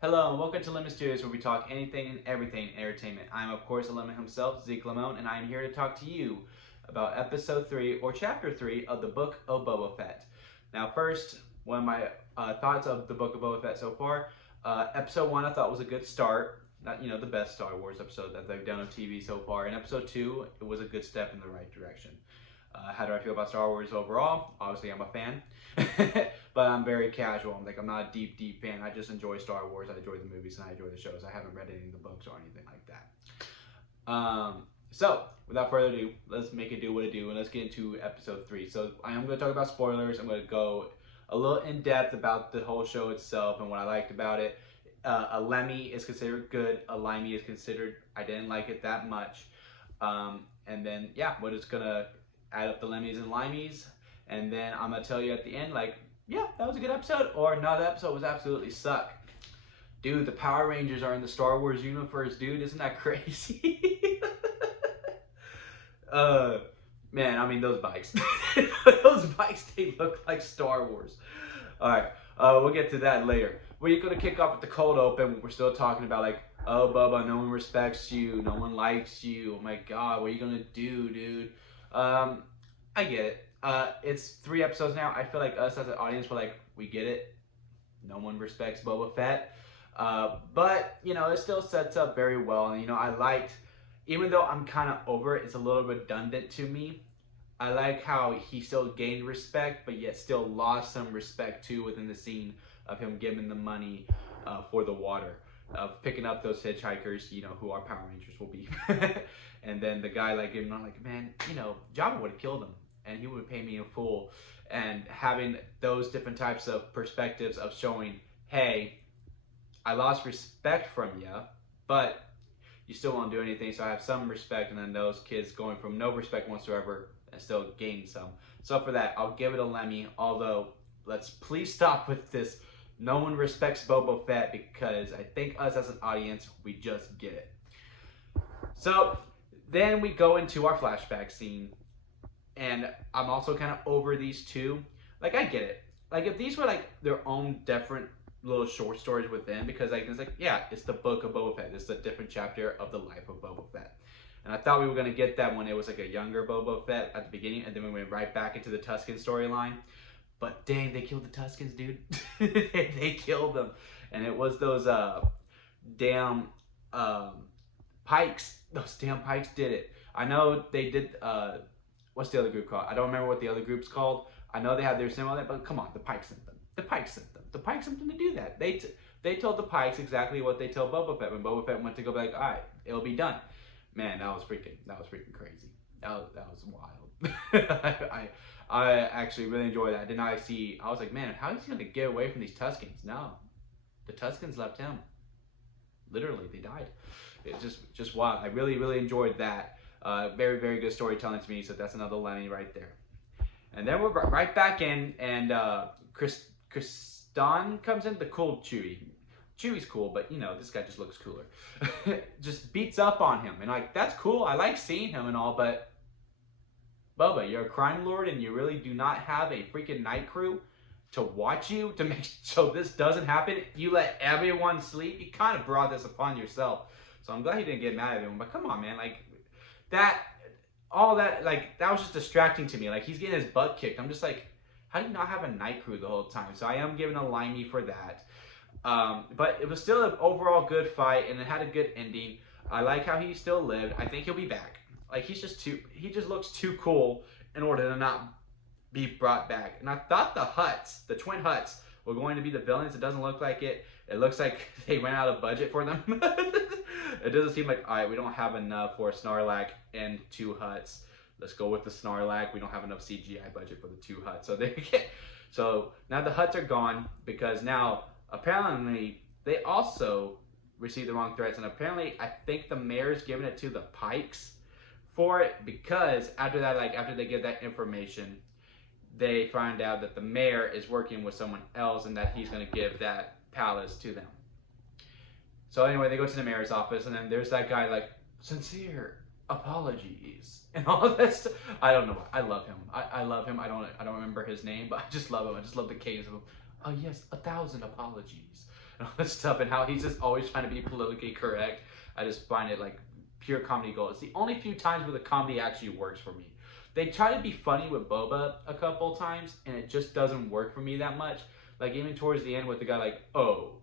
Hello and welcome to Lemmy Studios, where we talk anything and everything entertainment. I'm of course Lemmy himself, Zeke Lemon, and I am here to talk to you about episode 3 or chapter 3 of the Book of Boba Fett. Now first, one of my thoughts of the Book of Boba Fett so far. Episode 1 I thought was a good start. Not, the best Star Wars episode that they've done on TV so far. In episode 2, it was a good step in the right direction. How do I feel about Star Wars overall? Obviously, I'm a fan, but I'm very casual. I'm not a deep fan. I just enjoy Star Wars. I enjoy the movies and I enjoy the shows. I haven't read any of the books or anything like that. So, without further ado, let's make it do what it do, and let's get into episode 3. So, I am going to talk about spoilers. I'm going to go a little in depth about the whole show itself and what I liked about it. A Lemmy is considered good. A Limey is considered, I didn't like it that much. And then, yeah, we're just going to add up the Lemmys and Limeys, and then I'm gonna tell you at the end, yeah, that was a good episode, or no, that episode was absolutely suck. Dude, the Power Rangers are in the Star Wars universe, dude. Isn't that crazy? Man, I mean, those bikes. Those bikes, they look like Star Wars. Alright, we'll get to that later. We're gonna kick off with the cold open. We're still talking about, oh, Bubba, no one respects you, no one likes you. Oh my god, what are you gonna do, dude? I get it. It's 3 episodes now. I feel like us as an audience, we get it. No one respects Boba Fett. But, it still sets up very well. And, I liked, even though I'm kind of over it, it's a little redundant to me. I like how he still gained respect, but yet still lost some respect too within the scene of him giving the money for the water. Of picking up those hitchhikers, who our Power Rangers will be. And then the guy, man, Jabba would have killed him, and he would pay me in full. And having those different types of perspectives of showing, hey, I lost respect from you, but you still won't do anything, so I have some respect. And then those kids going from no respect whatsoever and still gain some. So for that, I'll give it a Lemmy, although let's please stop with this. No one respects Boba Fett, because I think us as an audience, we just get it. So then we go into our flashback scene, and I'm also kind of over these two. I get it. If these were their own different little short stories within, because yeah, it's the Book of Boba Fett. It's a different chapter of the life of Boba Fett. And I thought we were gonna get that when it was a younger Boba Fett at the beginning, and then we went right back into the Tusken storyline. But dang, they killed the Tuskens, dude. they killed them. And it was those damn Pikes. Those damn Pikes did it. I know they did, what's the other group called? I don't remember what the other group's called. I know they have their symbol on it, but come on, the Pikes sent them. The Pikes sent them. The Pikes sent them to do that. They told the Pikes exactly what they told Boba Fett when Boba Fett went to go back, alright, it'll be done. Man, that was freaking crazy. That was wild. I actually really enjoyed that. Then I was like, man, how is he going to get away from these Tuskens? No. The Tuskens left him. Literally, they died. It's just wild. I really enjoyed that. Very, very good storytelling to me, so that's another Lemmy right there. And then we're right back in, and Kristan comes in, the cool Chewie. Chewie's cool, but, this guy just looks cooler. Just beats up on him, and, that's cool. I like seeing him and all, but Bubba, you're a crime lord, and you really do not have a freaking night crew to watch you, to make so this doesn't happen. You let everyone sleep. You kind of brought this upon yourself. So I'm glad you didn't get mad at him. But come on, man, that was just distracting to me. He's getting his butt kicked. I'm just how do you not have a night crew the whole time? So I am giving a Limey for that. But it was still an overall good fight, and it had a good ending. I like how he still lived. I think he'll be back. He just looks too cool in order to not be brought back. And I thought the twin Hutts, were going to be the villains. It doesn't look like it. It looks like they ran out of budget for them. It doesn't seem like, alright, we don't have enough for a Snarlack and 2 Hutts. Let's go with the Snarlack. We don't have enough CGI budget for the 2 Hutts. So now the Hutts are gone, because now apparently they also received the wrong threats. And apparently I think the mayor's giving it to the Pikes for it, because after that, after they get that information, they find out that the mayor is working with someone else, and that he's going to give that palace to them. So anyway, they go to the mayor's office, and then there's that guy sincere apologies and all that stuff. I don't know. I love him. I love him. I don't remember his name, but I just love him. I just love the cadence of him. oh yes, 1,000 apologies, and all this stuff, and how he's just always trying to be politically correct. I just find it like pure comedy gold. It's the only few times where the comedy actually works for me. They try to be funny with Boba a couple times, and it just doesn't work for me that much. Like even towards the end with the guy like, oh,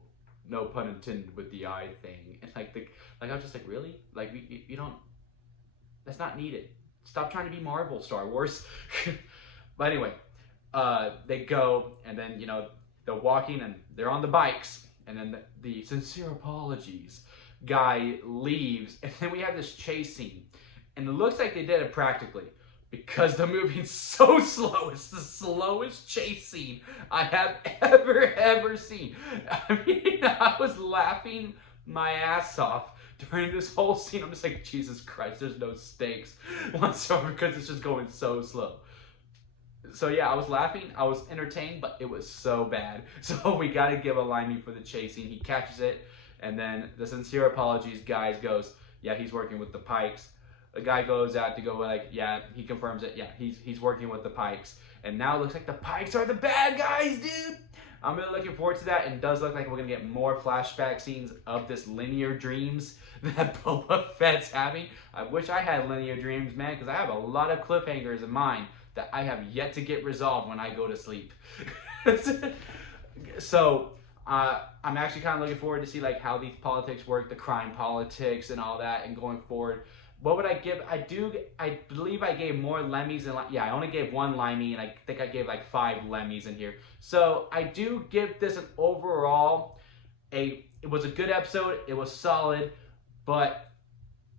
no pun intended with the eye thing, and like I was just like, really? Like you don't. That's not needed. Stop trying to be Marvel, Star Wars. But anyway, they go, and then they're walking, and they're on the bikes, and then the sincere apologies guy leaves, and then we have this chase scene, and it looks like they did it practically because the movie's so slow. It's the slowest chase scene I have ever seen. I mean, I was laughing my ass off during this whole scene. I'm just like, Jesus Christ, there's no stakes whatsoever because it's just going so slow. So yeah, I was laughing, I was entertained, but it was so bad. So we gotta give a Limey for the chase scene. He catches it, and then the sincere apologies guy goes, yeah, he's working with the Pikes. The guy goes out to go like, yeah, he confirms it. Yeah, he's working with the Pikes. And now it looks like the Pikes are the bad guys, dude. I'm really looking forward to that, and it does look like we're going to get more flashback scenes of this linear dreams that Boba Fett's having. I wish I had linear dreams, man, because I have a lot of cliffhangers in mind that I have yet to get resolved when I go to sleep. So I'm actually kind of looking forward to see like how these politics work, the crime politics and all that, and going forward. What would I give? I believe I gave more Lemmys than, yeah, I only gave one Limey, and I think I gave like 5 Lemmys in here. So I do give this an overall, it was a good episode, it was solid, but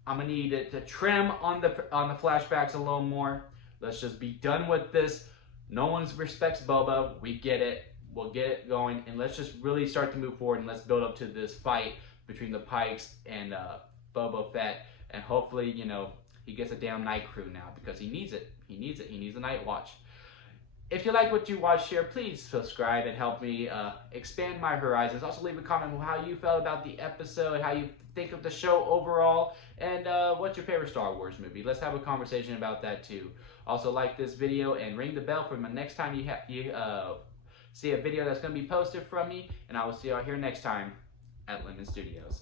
I'm gonna need it to trim on the flashbacks a little more. Let's just be done with this. No one respects Boba, we get it, we'll get it going, and let's just really start to move forward, and let's build up to this fight between the Pikes and Boba Fett. And hopefully, he gets a damn night crew now because he needs it. He needs it. He needs a night watch. If you like what you watched here, please subscribe and help me expand my horizons. Also, leave a comment on how you felt about the episode, how you think of the show overall, and what's your favorite Star Wars movie. Let's have a conversation about that too. Also, like this video and ring the bell for the next time you see a video that's going to be posted from me. And I will see you all here next time at Lemon Studios.